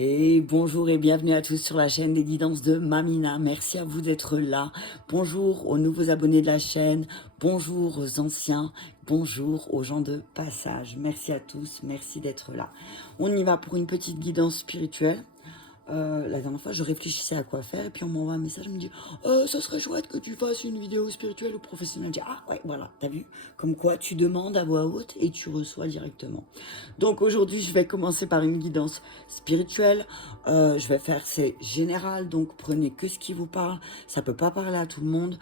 Et bonjour et bienvenue à tous sur la chaîne des guidances de Mamina. Merci à vous d'être là. Bonjour aux nouveaux abonnés de la chaîne. Bonjour aux anciens. Bonjour aux gens de passage. Merci à tous. Merci d'être là. On y va pour une petite guidance spirituelle. La dernière fois, je réfléchissais à quoi faire et puis on m'envoie un message, on me dit ça serait chouette que tu fasses une vidéo spirituelle ou professionnelle. Je dis ah ouais, voilà, t'as vu? Comme quoi tu demandes à voix haute et tu reçois directement. Donc aujourd'hui, je vais commencer par une guidance spirituelle. Je vais faire, c'est général, donc prenez que ce qui vous parle. Ça peut pas parler à tout le monde.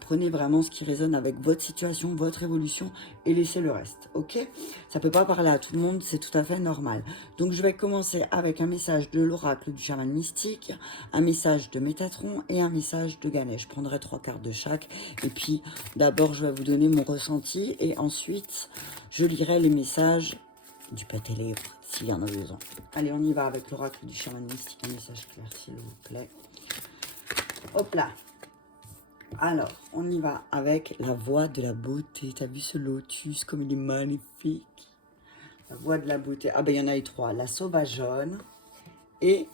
Prenez vraiment ce qui résonne avec votre situation, votre évolution et laissez le reste, ok? Ça peut pas parler à tout le monde, c'est tout à fait normal. Donc je vais commencer avec un message de l'oracle du chaman mystique, un message de Métatron et un message de Ganesh. Je prendrai 3/4 de chaque. Et puis d'abord je vais vous donner mon ressenti et ensuite je lirai les messages du pâté lèvres s'il y en a besoin. Allez, on y va avec l'oracle du chaman mystique. Un message clair s'il vous plaît. Hop là. Alors, on y va avec la voix de la beauté. T'as vu ce lotus comme il est magnifique? La voix de la beauté. Ah ben il y en a eu 3. La sauvageonne et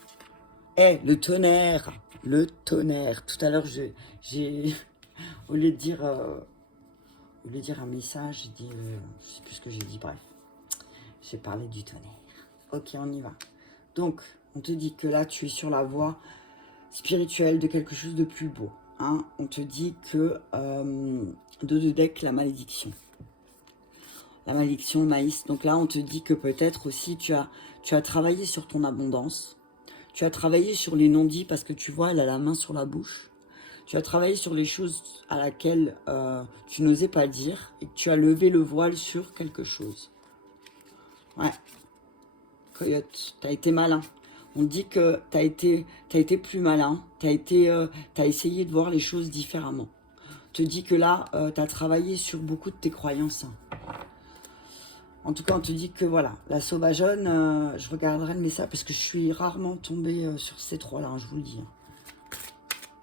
le tonnerre. Le tonnerre. Tout à l'heure, j'ai au lieu de dire un message, j'ai dit, je sais plus ce que j'ai dit, bref. J'ai parlé du tonnerre. Ok, on y va. Donc, on te dit que là, tu es sur la voie spirituelle de quelque chose de plus beau. Hein. On te dit que de deck, la malédiction. La malédiction, le maïs. Donc là, on te dit que peut-être aussi, tu as travaillé sur ton abondance. Tu as travaillé sur les non-dits parce que tu vois, elle a la main sur la bouche. Tu as travaillé sur les choses à laquelle tu n'osais pas dire et que tu as levé le voile sur quelque chose. Ouais. Coyote, tu as été malin. On dit que tu as été plus malin. Tu as essayé de voir les choses différemment. On te dit que là, tu as travaillé sur beaucoup de tes croyances. En tout cas, on te dit que voilà, la sauvageonne, je regarderai le message parce que je suis rarement tombée sur ces trois-là, hein, je vous le dis.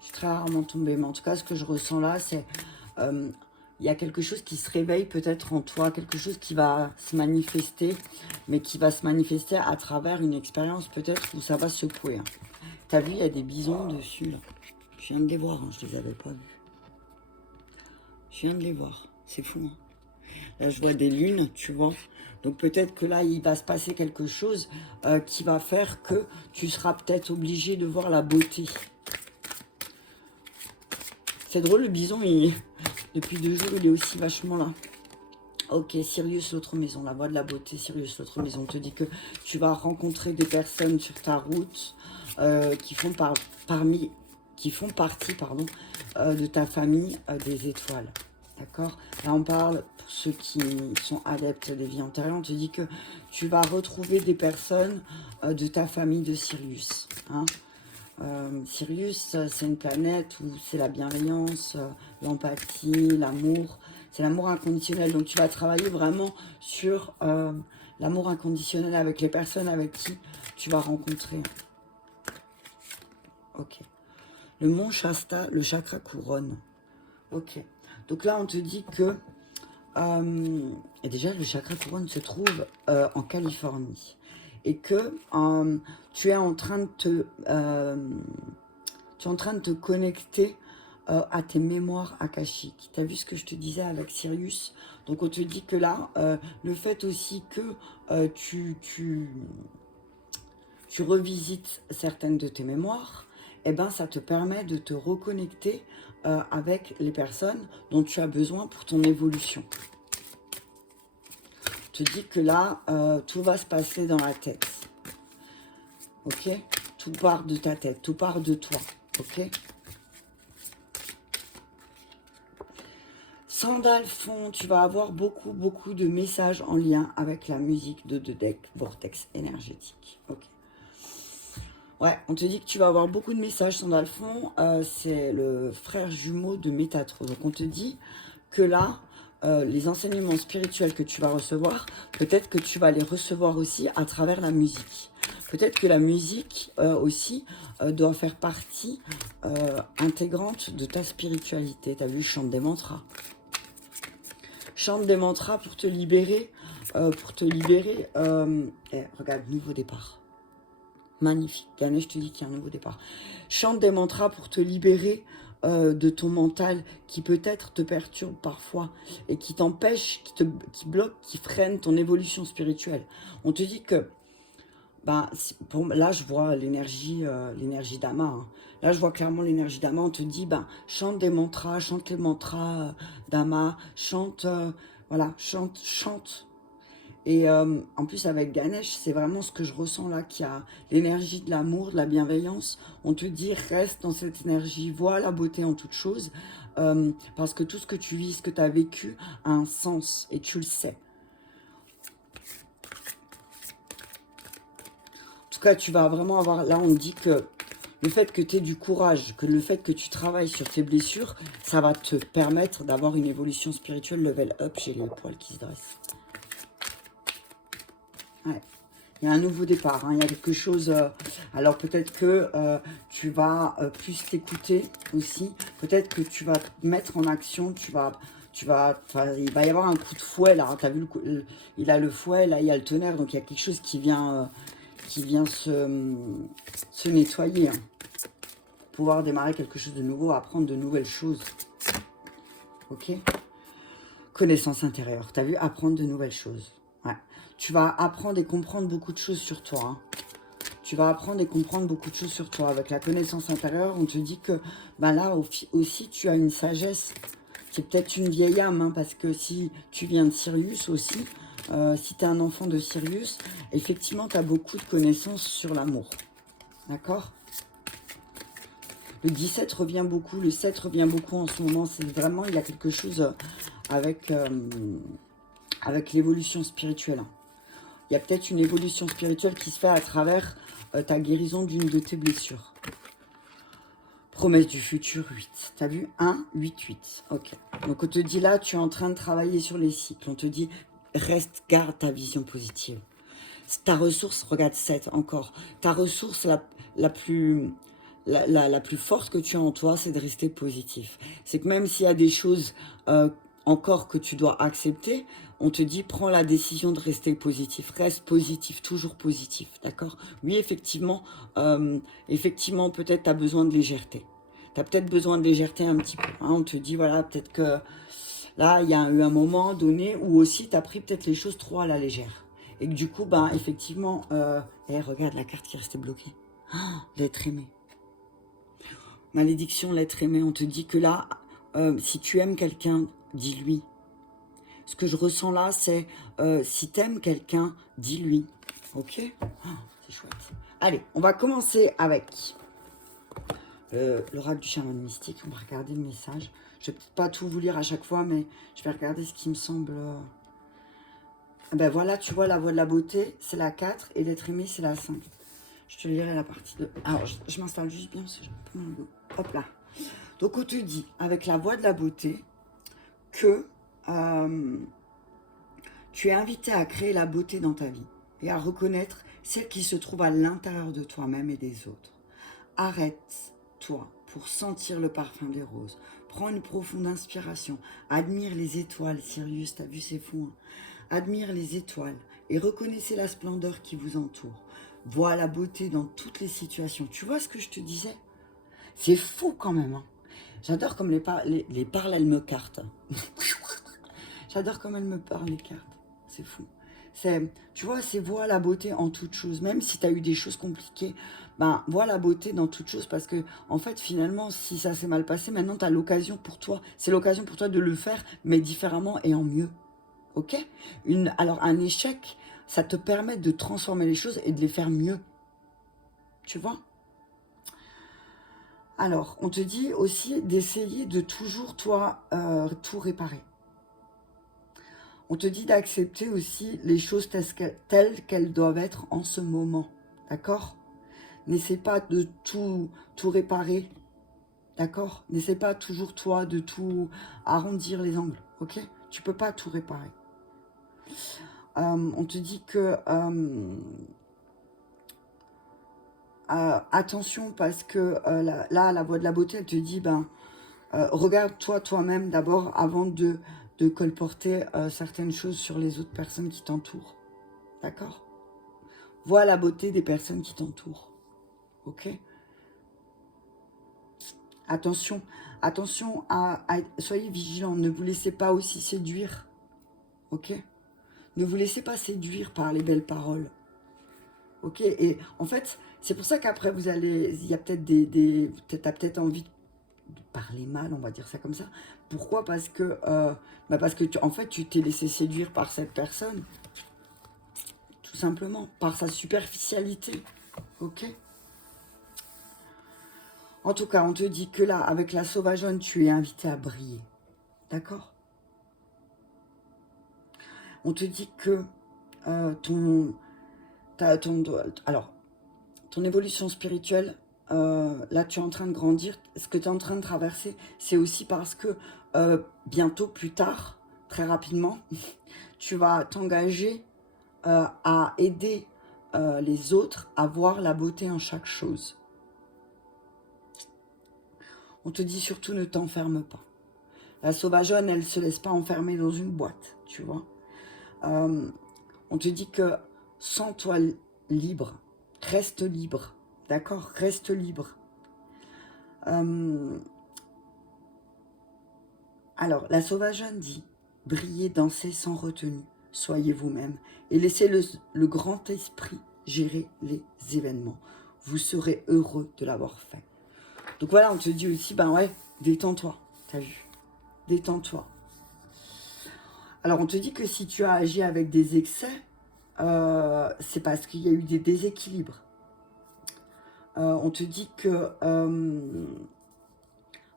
Je suis très rarement tombée, mais en tout cas, ce que je ressens là, c'est il y a quelque chose qui se réveille peut-être en toi, quelque chose qui va se manifester, mais qui va se manifester à travers une expérience peut-être où ça va secouer. Hein. T'as vu, il y a des bisons dessus, là. Je viens de les voir, hein, je les avais pas vus. Je viens de les voir, c'est fou. Hein. Là, je vois des lunes, tu vois. Donc peut-être que là, il va se passer quelque chose qui va faire que tu seras peut-être obligé de voir la beauté. C'est drôle, le bison, depuis 2 jours, il est aussi vachement là. Ok, Sirius, l'autre maison, la voix de la beauté, Sirius, l'autre maison. On te dit que tu vas rencontrer des personnes sur ta route qui font partie de ta famille des étoiles. D'accord? Là, on parle, pour ceux qui sont adeptes des vies antérieures, on te dit que tu vas retrouver des personnes de ta famille de Sirius. Hein? Sirius, c'est une planète où c'est la bienveillance, l'empathie, l'amour. C'est l'amour inconditionnel. Donc, tu vas travailler vraiment sur l'amour inconditionnel avec les personnes avec qui tu vas rencontrer. Ok. Le mont Shasta, le chakra couronne. Ok. Donc là, on te dit que... et déjà, le chakra couronne se trouve en Californie. Et que tu es en train de te connecter à tes mémoires akashiques. Tu as vu ce que je te disais avec Sirius? Donc on te dit que là, le fait aussi que tu revisites certaines de tes mémoires, eh ben, ça te permet de te reconnecter avec les personnes dont tu as besoin pour ton évolution. Je te dis que là, tout va se passer dans la tête. Ok? Tout part de ta tête, tout part de toi. Ok? Sandal fond, tu vas avoir beaucoup de messages en lien avec la musique de deck vortex énergétique. Ok. Ouais, on te dit que tu vas avoir beaucoup de messages. Sandal fond, c'est le frère jumeau de Métatron. Donc on te dit que là, les enseignements spirituels que tu vas recevoir, peut-être que tu vas les recevoir aussi à travers la musique. Peut-être que la musique aussi doit faire partie intégrante de ta spiritualité. Tu as vu, je chante des mantras. Chante des mantras pour te libérer. Regarde, nouveau départ. Magnifique. Ganesh te dit qu'il y a un nouveau départ. Chante des mantras pour te libérer de ton mental qui peut-être te perturbe parfois et qui t'empêche, qui bloque, qui freine ton évolution spirituelle. On te dit que, ben, là je vois l'énergie d'Ama. Hein. Là je vois clairement l'énergie d'Ama. On te dit, ben, chante des mantras, chante les mantras d'Ama, chante, voilà, chante. Et en plus avec Ganesh, c'est vraiment ce que je ressens là, qu'il y a l'énergie de l'amour, de la bienveillance. On te dit, reste dans cette énergie, vois la beauté en toute chose, parce que tout ce que tu vis, ce que tu as vécu, a un sens, et tu le sais. En tout cas, tu vas vraiment avoir, là on dit que le fait que tu aies du courage, que le fait que tu travailles sur tes blessures, ça va te permettre d'avoir une évolution spirituelle, level up. J'ai les poils qui se dressent. Ouais. Il y a un nouveau départ, hein. Il y a quelque chose, alors peut-être que tu vas plus t'écouter aussi, peut-être que tu vas te mettre en action, il va y avoir un coup de fouet là, tu as vu, il a le fouet, là il y a le tonnerre, donc il y a quelque chose qui vient se nettoyer, hein, pour pouvoir démarrer quelque chose de nouveau, apprendre de nouvelles choses, ok? Connaissance intérieure, tu as vu, apprendre de nouvelles choses, ouais. Tu vas apprendre et comprendre beaucoup de choses sur toi. Hein. Tu vas apprendre et comprendre beaucoup de choses sur toi. Avec la connaissance intérieure, on te dit que ben là aussi, tu as une sagesse. C'est peut-être une vieille âme, hein, parce que si tu viens de Sirius aussi, si tu es un enfant de Sirius, effectivement, tu as beaucoup de connaissances sur l'amour. D'accord? Le 17 revient beaucoup, le 7 revient beaucoup en ce moment. C'est vraiment, il y a quelque chose avec l'évolution spirituelle. Hein. Il y a peut-être une évolution spirituelle qui se fait à travers ta guérison d'une de tes blessures. Promesse du futur, 8. T'as vu 1, 8, 8. Ok. Donc on te dit là, tu es en train de travailler sur les cycles. On te dit, reste, garde ta vision positive. Ta ressource, regarde 7 encore. Ta ressource la plus forte que tu as en toi, c'est de rester positif. C'est que même s'il y a des choses encore que tu dois accepter, on te dit, prends la décision de rester positif. Reste positif, toujours positif, d'accord? Oui, effectivement, peut-être tu as besoin de légèreté. Tu as peut-être besoin de légèreté un petit peu. Hein, on te dit, voilà, peut-être que là, il y a eu un moment donné où aussi tu as pris peut-être les choses trop à la légère. Et que du coup, ben, effectivement, regarde la carte qui restait bloquée. Oh, l'être aimé. Malédiction, l'être aimé. On te dit que là, si tu aimes quelqu'un, dis-lui. Ce que je ressens là, c'est si tu aimes quelqu'un, dis-lui. Ok? Oh, c'est chouette. Allez, on va commencer avec l'oracle du chaman mystique. On va regarder le message. Je vais peut-être pas tout vous lire à chaque fois, mais je vais regarder ce qui me semble... Ben voilà, tu vois, la voie de la beauté, c'est la 4 et l'être aimé, c'est la 5. Je te lirai la partie 2. Alors, je m'installe juste bien. Hop là. Donc, on te dit, avec la voie de la beauté, que tu es invité à créer la beauté dans ta vie et à reconnaître celle qui se trouve à l'intérieur de toi-même et des autres. Arrête-toi pour sentir le parfum des roses. Prends une profonde inspiration. Admire les étoiles. Sirius, t'as vu, c'est fou. Hein. Admire les étoiles et reconnaissez la splendeur qui vous entoure. Vois la beauté dans toutes les situations. Tu vois ce que je te disais? C'est fou quand même. Hein. J'adore comme les parallèles me cartent. J'adore comme elles me parlent les cartes. C'est fou. Tu vois, c'est vois la beauté en toute chose. Même si tu as eu des choses compliquées, ben, vois la beauté dans toute chose. Parce que, en fait, finalement, si ça s'est mal passé, maintenant, tu as l'occasion pour toi. C'est l'occasion pour toi de le faire, mais différemment et en mieux. Ok? Alors, un échec, ça te permet de transformer les choses et de les faire mieux. Tu vois? Alors, on te dit aussi d'essayer de toujours, toi, tout réparer. On te dit d'accepter aussi les choses telles qu'elles doivent être en ce moment. D'accord? N'essaie pas de tout réparer. D'accord? N'essaie pas toujours, toi, de tout arrondir les angles. Ok? Tu peux pas tout réparer. On te dit que... attention, parce que là, la voix de la beauté, elle te dit, ben, regarde-toi toi-même d'abord avant de colporter certaines choses sur les autres personnes qui t'entourent. D'accord? Vois la beauté des personnes qui t'entourent. Ok? Attention, attention soyez vigilants, ne vous laissez pas aussi séduire. Ok? Ne vous laissez pas séduire par les belles paroles. Ok? Et en fait, c'est pour ça qu'après, vous allez, il y a peut-être t'as peut-être envie de parler mal, on va dire ça comme ça. Pourquoi? Parce que, parce que en fait, tu t'es laissé séduire par cette personne. Tout simplement, par sa superficialité. Ok? En tout cas, on te dit que là, avec la sauvageonne, tu es invité à briller. D'accord? On te dit que ton évolution spirituelle, là, tu es en train de grandir. Ce que tu es en train de traverser, c'est aussi parce que bientôt, plus tard, très rapidement, tu vas t'engager à aider les autres à voir la beauté en chaque chose. On te dit surtout ne t'enferme pas. La sauvageonne, elle ne se laisse pas enfermer dans une boîte, tu vois. On te dit que sens-toi libre, reste libre, d'accord? Reste libre. Alors, la sauvageonne dit, brillez, dansez sans retenue, soyez vous-même et laissez le grand esprit gérer les événements. Vous serez heureux de l'avoir fait. Donc voilà, on te dit aussi, ben ouais, détends-toi, t'as vu? Détends-toi. Alors, on te dit que si tu as agi avec des excès, c'est parce qu'il y a eu des déséquilibres. On te dit que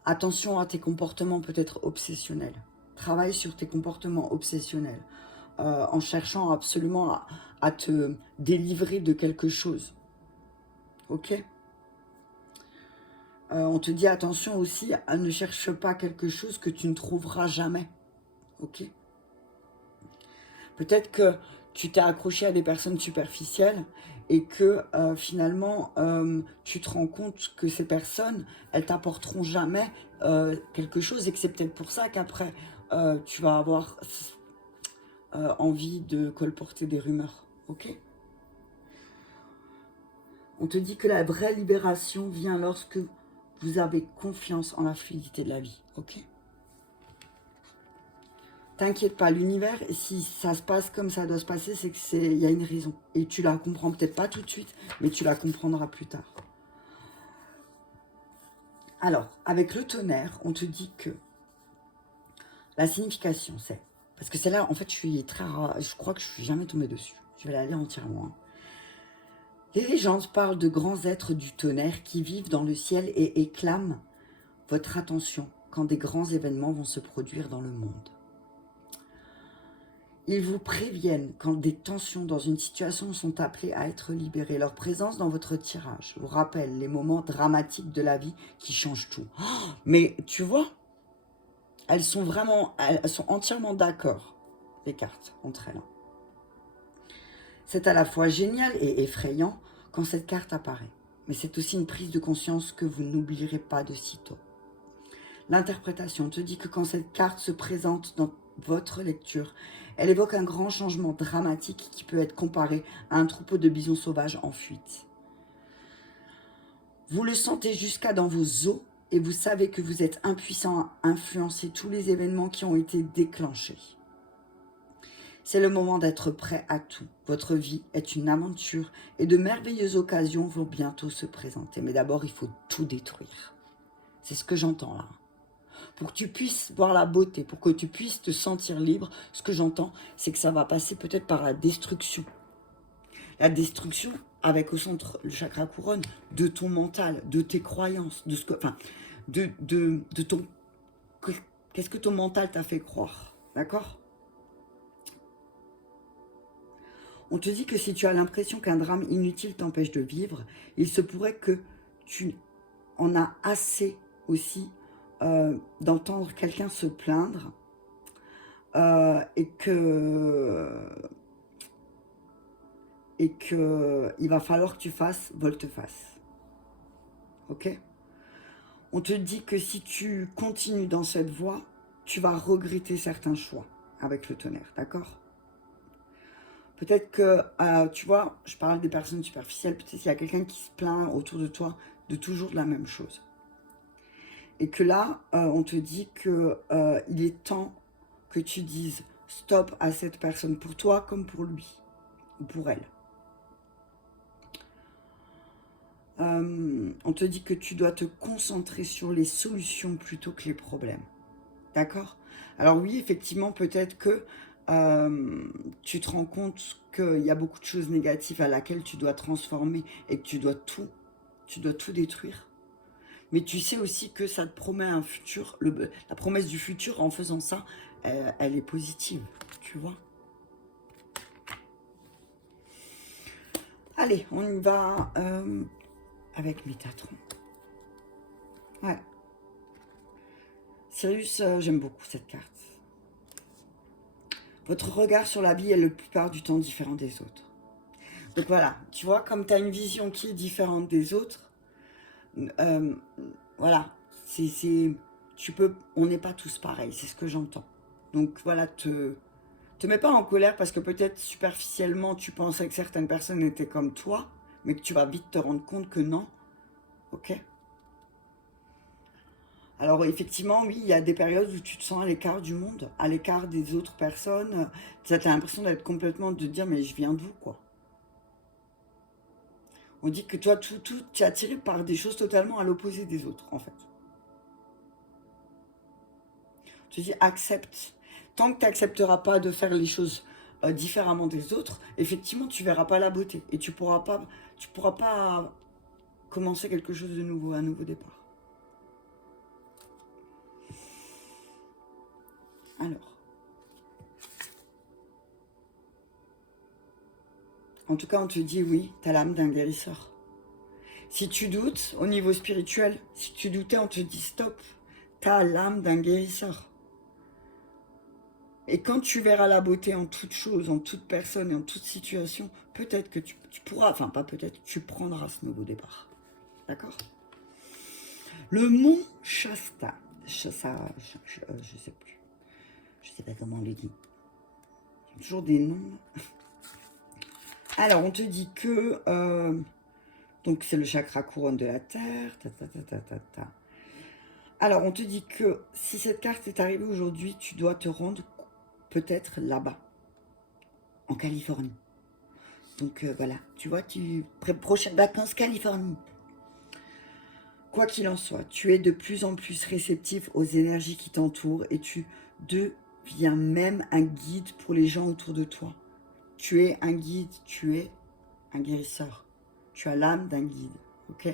attention à tes comportements peut-être obsessionnels. Travaille sur tes comportements obsessionnels en cherchant absolument à te délivrer de quelque chose. Ok? On te dit attention aussi à ne cherche pas quelque chose que tu ne trouveras jamais. Ok? Peut-être que tu t'es accroché à des personnes superficielles et que finalement, tu te rends compte que ces personnes, elles t'apporteront jamais quelque chose et que c'est peut-être pour ça qu'après, tu vas avoir envie de colporter des rumeurs. Ok? On te dit que la vraie libération vient lorsque vous avez confiance en la fluidité de la vie. Ok? T'inquiète pas, l'univers, si ça se passe comme ça doit se passer, c'est qu'il y a une raison. Et tu la comprends peut-être pas tout de suite, mais tu la comprendras plus tard. Alors, avec le tonnerre, on te dit que la signification, c'est... Parce que celle-là, en fait, je suis très rare, je crois que je suis jamais tombée dessus. Je vais la lire entièrement. Hein. Les légendes parlent de grands êtres du tonnerre qui vivent dans le ciel et éclament votre attention quand des grands événements vont se produire dans le monde. Ils vous préviennent quand des tensions dans une situation sont appelées à être libérées. Leur présence dans votre tirage vous rappelle les moments dramatiques de la vie qui changent tout. Oh, mais tu vois, elles sont entièrement d'accord, les cartes, entre elles. C'est à la fois génial et effrayant quand cette carte apparaît. Mais c'est aussi une prise de conscience que vous n'oublierez pas de sitôt. L'interprétation te dit que quand cette carte se présente dans votre lecture, elle évoque un grand changement dramatique qui peut être comparé à un troupeau de bisons sauvages en fuite. Vous le sentez jusqu'à dans vos os et vous savez que vous êtes impuissant à influencer tous les événements qui ont été déclenchés. C'est le moment d'être prêt à tout. Votre vie est une aventure et de merveilleuses occasions vont bientôt se présenter. Mais d'abord, il faut tout détruire. C'est ce que j'entends là. Pour que tu puisses voir la beauté, pour que tu puisses te sentir libre, ce que j'entends, c'est que ça va passer peut-être par la destruction. La destruction avec au centre le chakra couronne de ton mental, de tes croyances, de ce que, enfin, de ton, qu'est-ce que ton mental t'a fait croire, d'accord? On te dit que si tu as l'impression qu'un drame inutile t'empêche de vivre, il se pourrait que tu en as assez aussi d'entendre quelqu'un se plaindre et que il va falloir que tu fasses volte-face. Ok? On te dit que si tu continues dans cette voie, tu vas regretter certains choix avec le tonnerre, d'accord? Peut-être que, tu vois, je parle des personnes superficielles, peut-être qu'il y a quelqu'un qui se plaint autour de toi de toujours de la même chose. Et que là, on te dit que il est temps que tu dises stop à cette personne, pour toi comme pour lui, ou pour elle. On te dit que tu dois te concentrer sur les solutions plutôt que les problèmes. D'accord? Alors oui, effectivement, peut-être que tu te rends compte qu'il y a beaucoup de choses négatives à laquelle tu dois transformer et que tu dois tout détruire. Mais tu sais aussi que ça te promet un futur, la promesse du futur en faisant ça, elle est positive, tu vois? Allez, on y va avec Métatron. Ouais. Sirius, j'aime beaucoup cette carte. Votre regard sur la vie est la plupart du temps différent des autres. Donc voilà, tu vois, comme tu as une vision qui est différente des autres, voilà, on n'est pas tous pareils, c'est ce que j'entends. Donc voilà, te mets pas en colère parce que peut-être superficiellement tu pensais que certaines personnes étaient comme toi, mais que tu vas vite te rendre compte que non, ok? Alors effectivement, oui, il y a des périodes où tu te sens à l'écart du monde, à l'écart des autres personnes. Tu as l'impression d'être complètement, de te dire, mais je viens d'où, quoi? On dit que toi, tu es attiré par des choses totalement à l'opposé des autres, en fait. Tu dis, accepte. Tant que tu n'accepteras pas de faire les choses différemment des autres, effectivement, tu verras pas la beauté. Et tu pourras pas commencer quelque chose de nouveau, un nouveau départ. Alors. En tout cas, on te dit oui, tu as l'âme d'un guérisseur. Si tu doutes, au niveau spirituel, si tu doutais, on te dit stop. Tu as l'âme d'un guérisseur. Et quand tu verras la beauté en toute chose, en toute personne et en toute situation, peut-être que tu pourras, enfin pas peut-être, tu prendras ce nouveau départ. D'accord? Le mont Shasta. Je sais plus. Je sais pas comment on le dit. Il y a toujours des noms. Alors, on te dit que... donc, c'est le chakra couronne de la Terre. Alors, on te dit que si cette carte est arrivée aujourd'hui, tu dois te rendre peut-être là-bas, en Californie. Donc, voilà. Tu vois, prochaines vacances, Californie. Quoi qu'il en soit, tu es de plus en plus réceptif aux énergies qui t'entourent et tu deviens même un guide pour les gens autour de toi. Tu es un guide, tu es un guérisseur. Tu as l'âme d'un guide, ok?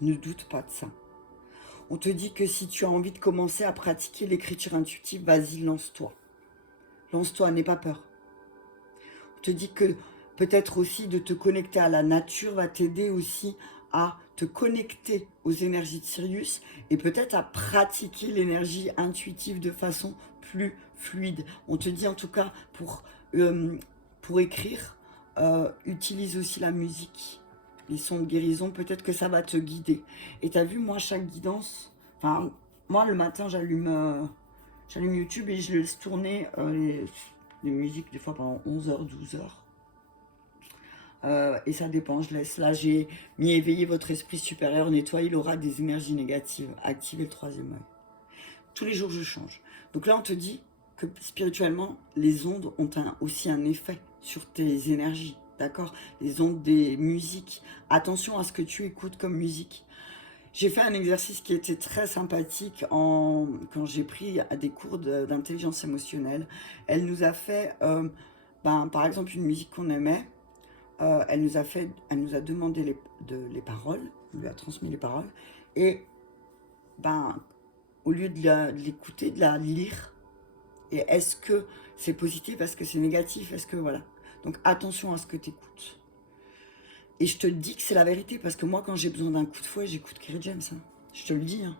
Ne doute pas de ça. On te dit que si tu as envie de commencer à pratiquer l'écriture intuitive, vas-y, lance-toi. Lance-toi, n'aie pas peur. On te dit que peut-être aussi de te connecter à la nature va t'aider aussi à te connecter aux énergies de Sirius et peut-être à pratiquer l'énergie intuitive de façon plus fluide. On te dit en tout cas pour écrire, utilise aussi la musique, les sons de guérison, peut-être que ça va te guider. Et tu as vu, moi, chaque guidance, enfin, moi, le matin, j'allume YouTube et je laisse tourner les musiques des fois pendant 11 heures, 12 heures. Et ça dépend, je laisse. Là, j'ai mis éveiller votre esprit supérieur, nettoyer l'aura des énergies négatives, activer le troisième œil. Tous les jours, je change. Donc là, on te dit que spirituellement, les ondes ont aussi un effet sur tes énergies, d'accord? Les ondes des musiques. Attention à ce que tu écoutes comme musique. J'ai fait un exercice qui était très sympathique quand j'ai pris des cours d'intelligence émotionnelle. Elle nous a fait, par exemple, une musique qu'on aimait. Elle nous a demandé les paroles, on lui a transmis les paroles, et au lieu de l'écouter, de la lire, et est-ce que c'est positif, est-ce que c'est négatif, est-ce que voilà. Donc attention à ce que tu écoutes. Et je te le dis que c'est la vérité, parce que moi quand j'ai besoin d'un coup de fouet, j'écoute Kerry James. Hein. Je te le dis, hein.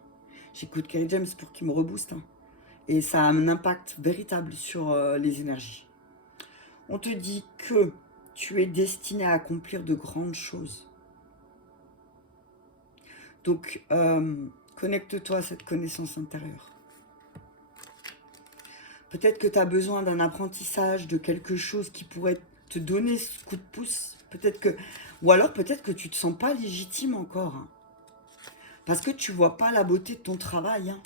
J'écoute Kerry James pour qu'il me rebooste. Hein. Et ça a un impact véritable sur les énergies. On te dit que tu es destiné à accomplir de grandes choses. Donc, connecte-toi à cette connaissance intérieure. Peut-être que tu as besoin d'un apprentissage, de quelque chose qui pourrait te donner ce coup de pouce. Peut-être que, ou alors peut-être que tu ne te sens pas légitime encore. Hein, parce que tu ne vois pas la beauté de ton travail. Hein.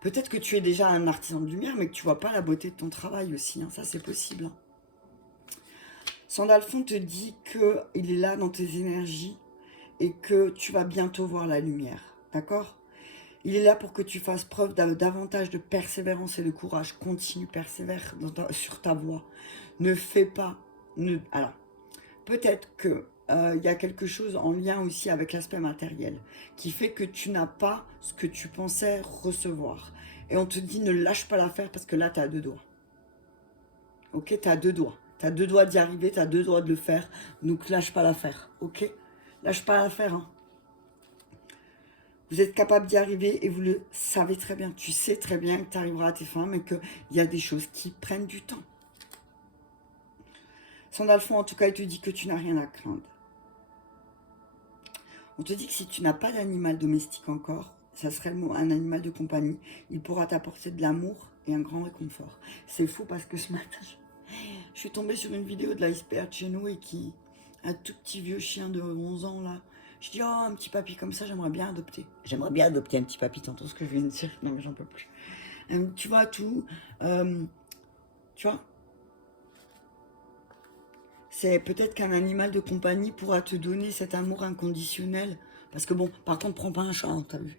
Peut-être que tu es déjà un artisan de lumière, mais que tu ne vois pas la beauté de ton travail aussi. Hein, ça, c'est possible. Hein. Sandalphon te dit qu'il est là dans tes énergies et que tu vas bientôt voir la lumière. D'accord ? Il est là pour que tu fasses preuve davantage de persévérance et de courage. Continue, persévère sur ta voie. Ne fais pas... Alors, peut-être qu'il y a quelque chose en lien aussi avec l'aspect matériel qui fait que tu n'as pas ce que tu pensais recevoir. Et on te dit ne lâche pas l'affaire parce que là, tu as 2 doigts. Ok, tu as 2 doigts. Tu as 2 doigts d'y arriver, tu as 2 doigts de le faire. Donc, lâche pas l'affaire. Ok, lâche pas l'affaire. Hein. Vous êtes capable d'y arriver et vous le savez très bien. Tu sais très bien que tu arriveras à tes fins, mais qu'il y a des choses qui prennent du temps. Sandalphon, en tout cas, il te dit que tu n'as rien à craindre. On te dit que si tu n'as pas d'animal domestique encore, ça serait un animal de compagnie. Il pourra t'apporter de l'amour et un grand réconfort. C'est fou parce que ce matin, je suis tombée sur une vidéo de l'iceberg chez nous et qui... Un tout petit vieux chien de 11 ans, là. Je dis, oh, un petit papy comme ça, j'aimerais bien adopter. J'aimerais bien adopter un petit papy, t'entends ce que je viens de dire? Non, mais j'en peux plus. Tu vois, tout... tu vois, c'est peut-être qu'un animal de compagnie pourra te donner cet amour inconditionnel. Parce que bon, par contre, prends pas un chat, hein, t'as vu?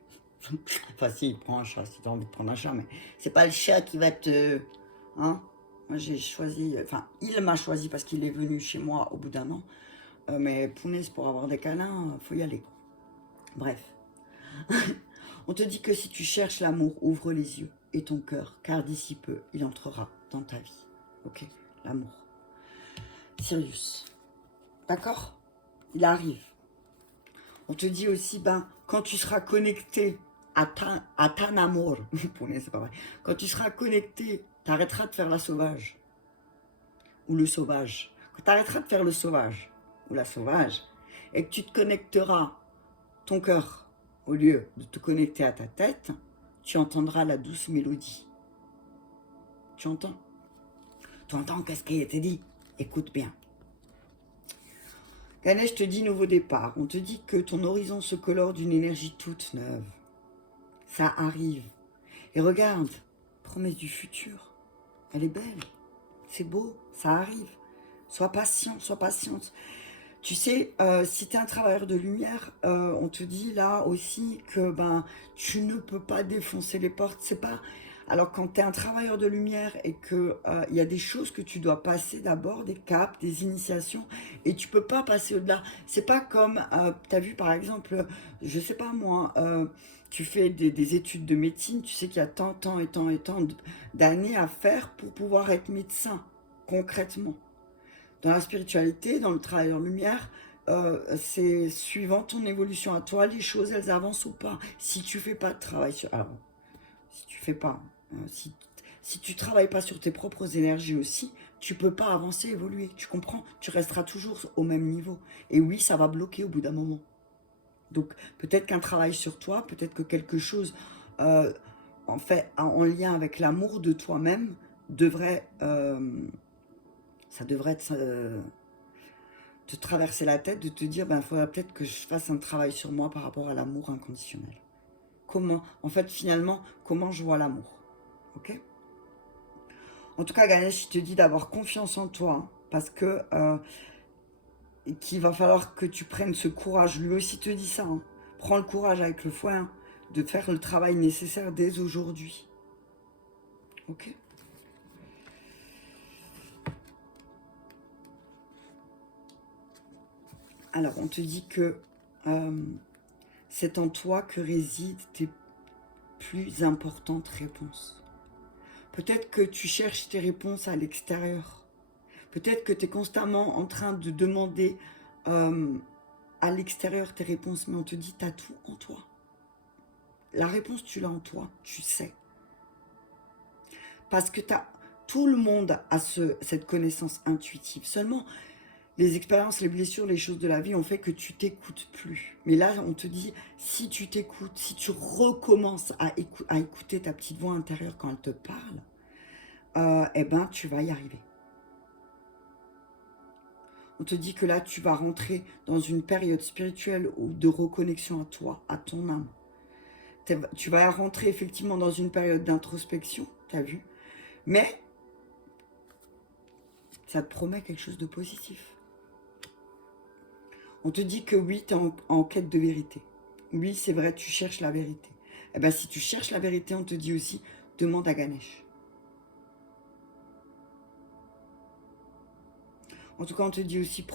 Enfin, si, prends un chat si t'as envie de prendre un chat, mais c'est pas le chat qui va te... Hein? Moi, j'ai choisi... Enfin, il m'a choisi parce qu'il est venu chez moi au bout d'1 an. Mais punaise, pour avoir des câlins, faut y aller. Bref. On te dit que si tu cherches l'amour, ouvre les yeux et ton cœur, car d'ici peu, il entrera dans ta vie. Ok? L'amour. Sirius. D'accord? Il arrive. On te dit aussi, ben, quand tu seras connecté à ton amour, c'est pas vrai. Quand tu seras connecté, tu arrêteras de faire la sauvage. Ou le sauvage. Quand tu arrêteras de faire le sauvage, ou la sauvage, et que tu te connecteras ton cœur, au lieu de te connecter à ta tête, tu entendras la douce mélodie. Tu entends? Tu entends qu'est-ce qui a été dit? Écoute bien. Ganesh te dit nouveau départ. On te dit que ton horizon se colore d'une énergie toute neuve. Ça arrive. Et regarde, promesse du futur. Elle est belle. C'est beau. Ça arrive. Sois patient, sois patiente. Tu sais, si tu es un travailleur de lumière, on te dit là aussi que ben, tu ne peux pas défoncer les portes. C'est pas... Alors quand tu es un travailleur de lumière et qu'il y a des choses que tu dois passer d'abord, des caps, des initiations, et tu peux pas passer au-delà. C'est pas comme, tu as vu par exemple, je sais pas moi, tu fais des études de médecine, tu sais qu'il y a tant d'années à faire pour pouvoir être médecin, concrètement. Dans la spiritualité, dans le travail en lumière, c'est suivant ton évolution à toi, les choses, elles avancent ou pas. Si tu fais pas de travail sur... Alors, si tu fais pas... si tu travailles pas sur tes propres énergies aussi, tu peux pas avancer, évoluer. Tu comprends? Tu resteras toujours au même niveau. Et oui, ça va bloquer au bout d'un moment. Donc, peut-être qu'un travail sur toi, peut-être que quelque chose en fait, en lien avec l'amour de toi-même devrait... ça devrait te traverser la tête, de te dire, ben, il faudrait peut-être que je fasse un travail sur moi par rapport à l'amour inconditionnel. Comment, en fait, finalement, comment je vois l'amour. Ok? En tout cas, Ganesh, il te dit d'avoir confiance en toi, hein, parce que qu'il va falloir que tu prennes ce courage. Lui aussi te dit ça. Hein. Prends le courage avec le foin hein, de faire le travail nécessaire dès aujourd'hui. Ok? Alors, on te dit que c'est en toi que résident tes plus importantes réponses. Peut-être que tu cherches tes réponses à l'extérieur. Peut-être que tu es constamment en train de demander à l'extérieur tes réponses, mais on te dit, tu as tout en toi. La réponse, tu l'as en toi, tu sais. Parce que tout le monde a cette connaissance intuitive. Seulement, les expériences, les blessures, les choses de la vie ont fait que tu t'écoutes plus. Mais là, on te dit, si tu t'écoutes, si tu recommences à écouter ta petite voix intérieure quand elle te parle, eh ben, tu vas y arriver. On te dit que là, tu vas rentrer dans une période spirituelle ou de reconnexion à toi, à ton âme. Tu vas rentrer effectivement dans une période d'introspection, tu as vu, mais ça te promet quelque chose de positif. On te dit que oui, tu es en quête de vérité. Oui, c'est vrai, tu cherches la vérité. Eh bien, si tu cherches la vérité, on te dit aussi, demande à Ganesh. En tout cas, on te dit aussi,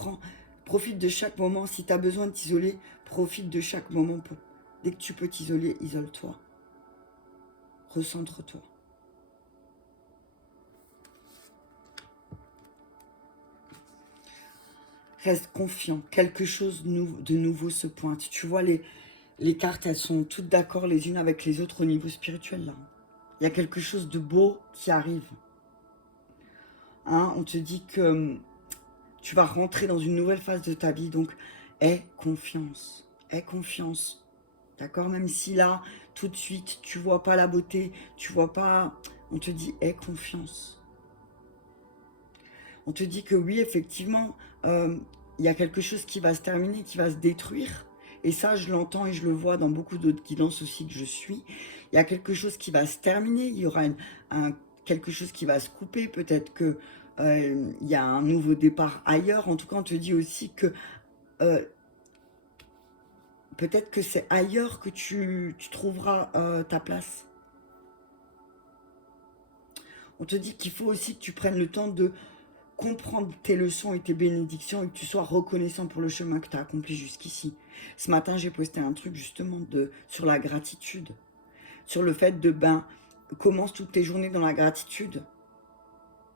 profite de chaque moment. Si tu as besoin de t'isoler, profite de chaque moment. Dès que tu peux t'isoler, isole-toi. Recentre-toi. Reste confiant. Quelque chose de nouveau se pointe. Tu vois, les cartes, elles sont toutes d'accord les unes avec les autres au niveau spirituel. Là. Il y a quelque chose de beau qui arrive. Hein, on te dit que tu vas rentrer dans une nouvelle phase de ta vie. Donc, aie confiance. Aie confiance. D'accord? Même si là, tout de suite, tu vois pas la beauté, tu vois pas... On te dit, aie confiance. On te dit que oui, effectivement, il y a quelque chose qui va se terminer, qui va se détruire. Et ça, je l'entends et je le vois dans beaucoup d'autres guidances aussi que je suis. Il y a quelque chose qui va se terminer, il y aura quelque chose qui va se couper. Peut-être que il y a un nouveau départ ailleurs. En tout cas, on te dit aussi que peut-être que c'est ailleurs que tu trouveras ta place. On te dit qu'il faut aussi que tu prennes le temps de comprendre tes leçons et tes bénédictions et que tu sois reconnaissant pour le chemin que tu as accompli jusqu'ici. Ce matin, j'ai posté un truc justement sur la gratitude. Sur le fait de, commence toutes tes journées dans la gratitude.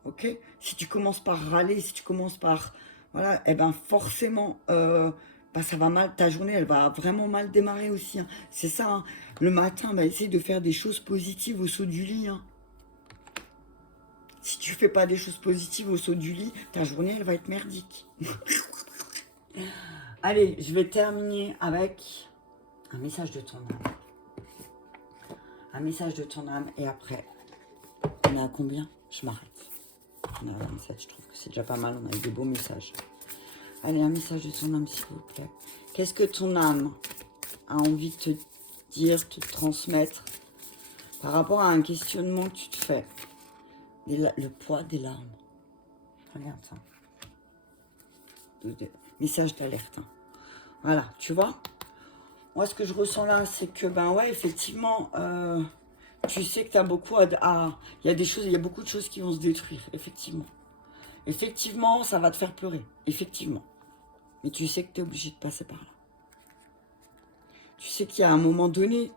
Ok? Si tu commences par râler, si tu commences par... Voilà, eh ben forcément, ça va mal, ta journée, elle va vraiment mal démarrer aussi. Hein. C'est ça, hein. Le matin, essaye de faire des choses positives au saut du lit. Hein. Si tu fais pas des choses positives au saut du lit, ta journée, elle va être merdique. Allez, je vais terminer avec un message de ton âme. Un message de ton âme et après, on est à combien? Je m'arrête. On est à 27, je trouve que c'est déjà pas mal, on a eu des beaux messages. Allez, un message de ton âme, s'il vous plaît. Qu'est-ce que ton âme a envie de te dire, te transmettre par rapport à un questionnement que tu te fais? Le poids des larmes. Regarde ça. Message d'alerte. Hein. Voilà, tu vois. Moi, ce que je ressens là, c'est que, ouais, effectivement, tu sais que tu as beaucoup il y a des choses, il y a beaucoup de choses qui vont se détruire, effectivement. Effectivement, ça va te faire pleurer, effectivement. Mais tu sais que tu es obligé de passer par là. Tu sais qu'il y a un moment donné,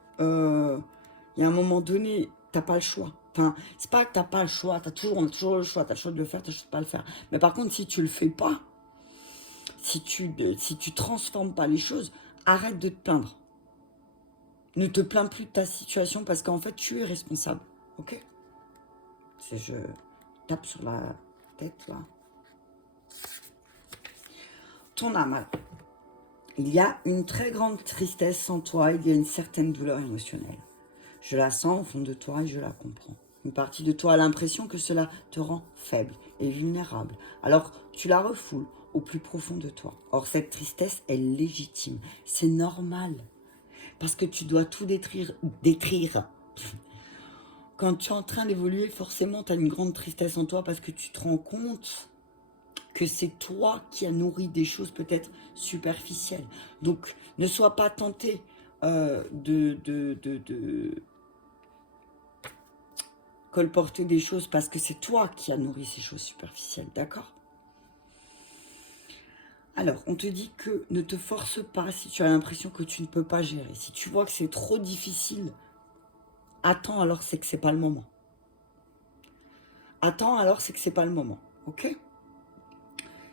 t'as pas le choix. Enfin, c'est pas que t'as pas le choix, on a toujours le choix, t'as le choix de le faire, t'as le choix de pas le faire. Mais par contre, si tu le fais pas, si tu transformes pas les choses, arrête de te plaindre. Ne te plains plus de ta situation parce qu'en fait, tu es responsable. Ok? Je tape sur la tête, là. Ton âme, alors. Il y a une très grande tristesse en toi, il y a une certaine douleur émotionnelle. Je la sens au fond de toi et je la comprends. Une partie de toi a l'impression que cela te rend faible et vulnérable. Alors, tu la refoules au plus profond de toi. Or, cette tristesse est légitime. C'est normal. Parce que tu dois tout détruire. Quand tu es en train d'évoluer, forcément, tu as une grande tristesse en toi parce que tu te rends compte que c'est toi qui as nourri des choses peut-être superficielles. Donc, ne sois pas tenté de colporter des choses parce que c'est toi qui as nourri ces choses superficielles, d'accord? Alors, on te dit que ne te force pas si tu as l'impression que tu ne peux pas gérer. Si tu vois que c'est trop difficile, attends, alors c'est que c'est pas le moment. Attends, alors c'est que c'est pas le moment, ok?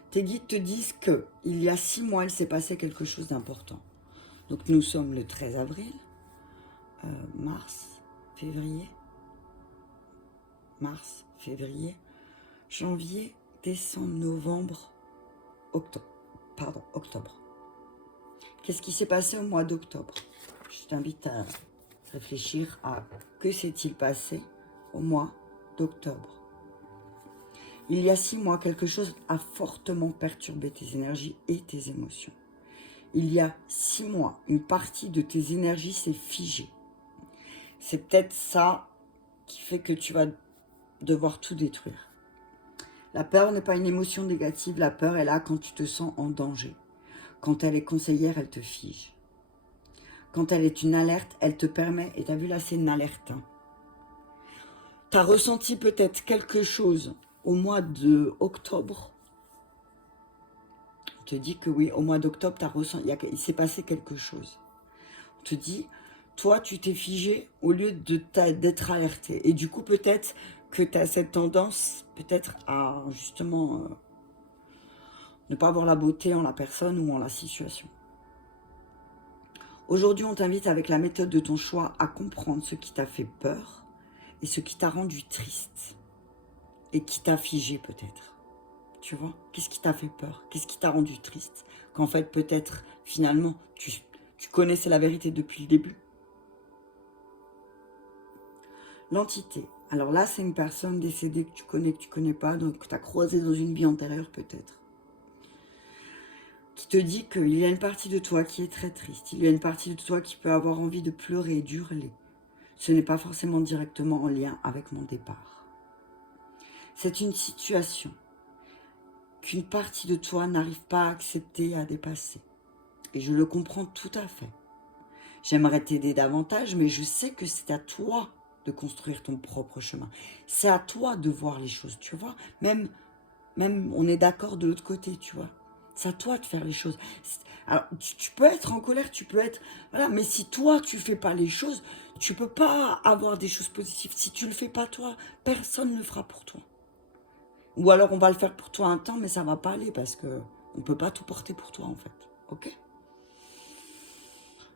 Tes guides te disent que il y a 6 mois, il s'est passé quelque chose d'important. Donc nous sommes le 13 avril, mars, février, janvier, décembre, novembre, octobre. Qu'est-ce qui s'est passé au mois d'octobre? Je t'invite à réfléchir à que s'est-il passé au mois d'octobre. Il y a 6 mois, quelque chose a fortement perturbé tes énergies et tes émotions. Il y a 6 mois, une partie de tes énergies s'est figée. C'est peut-être ça qui fait que tu vas devoir tout détruire. La peur n'est pas une émotion négative. La peur est là quand tu te sens en danger. Quand elle est conseillère, elle te fige. Quand elle est une alerte, elle te permet, et tu as vu là, c'est une alerte. Hein. Tu as ressenti peut-être quelque chose au mois d'octobre. On te dit que oui, au mois d'octobre, il s'est passé quelque chose. On te dit, toi, tu t'es figé au lieu d'être alerté. Et du coup, peut-être que tu as cette tendance, peut-être à justement ne pas avoir la beauté en la personne ou en la situation. Aujourd'hui, on t'invite avec la méthode de ton choix à comprendre ce qui t'a fait peur et ce qui t'a rendu triste et qui t'a figé peut-être. Tu vois, qu'est-ce qui t'a fait peur? Qu'est-ce qui t'a rendu triste? Qu'en fait, peut-être, finalement, tu connaissais la vérité depuis le début. L'entité. Alors là, c'est une personne décédée que tu connais pas, donc que tu as croisé dans une vie antérieure peut-être. Qui te dit qu'il y a une partie de toi qui est très triste. Il y a une partie de toi qui peut avoir envie de pleurer et d'hurler. Ce n'est pas forcément directement en lien avec mon départ. C'est une situation qu'une partie de toi n'arrive pas à accepter et à dépasser. Et je le comprends tout à fait. J'aimerais t'aider davantage, mais je sais que c'est à toi de construire ton propre chemin. C'est à toi de voir les choses, tu vois. Même on est d'accord de l'autre côté, tu vois. C'est à toi de faire les choses. Alors, tu peux être en colère, tu peux être... Voilà, mais si toi, tu fais pas les choses, tu peux pas avoir des choses positives. Si tu le fais pas toi, personne ne le fera pour toi. Ou alors, on va le faire pour toi un temps, mais ça va pas aller parce que on peut pas tout porter pour toi, en fait. Ok ?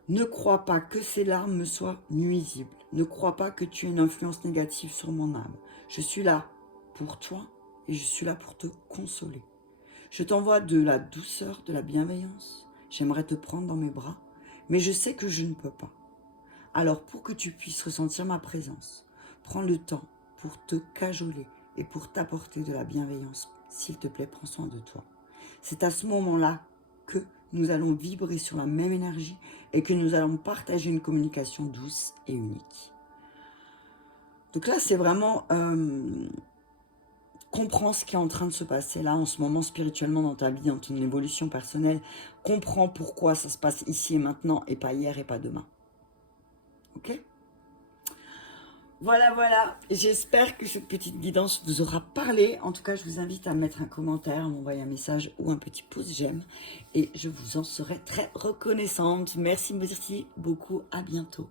Ne crois pas que ces larmes me soient nuisibles. Ne crois pas que tu aies une influence négative sur mon âme. Je suis là pour toi et je suis là pour te consoler. Je t'envoie de la douceur, de la bienveillance. J'aimerais te prendre dans mes bras, mais je sais que je ne peux pas. Alors pour que tu puisses ressentir ma présence, prends le temps pour te cajoler et pour t'apporter de la bienveillance. S'il te plaît, prends soin de toi. C'est à ce moment-là que nous allons vibrer sur la même énergie et que nous allons partager une communication douce et unique. Donc là, c'est vraiment... comprends ce qui est en train de se passer là en ce moment spirituellement dans ta vie, dans ton évolution personnelle. Comprends pourquoi ça se passe ici et maintenant et pas hier et pas demain. Ok ? Voilà, voilà. J'espère que cette petite guidance vous aura parlé. En tout cas, je vous invite à mettre un commentaire, à m'envoyer un message ou un petit pouce j'aime. Et je vous en serai très reconnaissante. Merci beaucoup. À bientôt.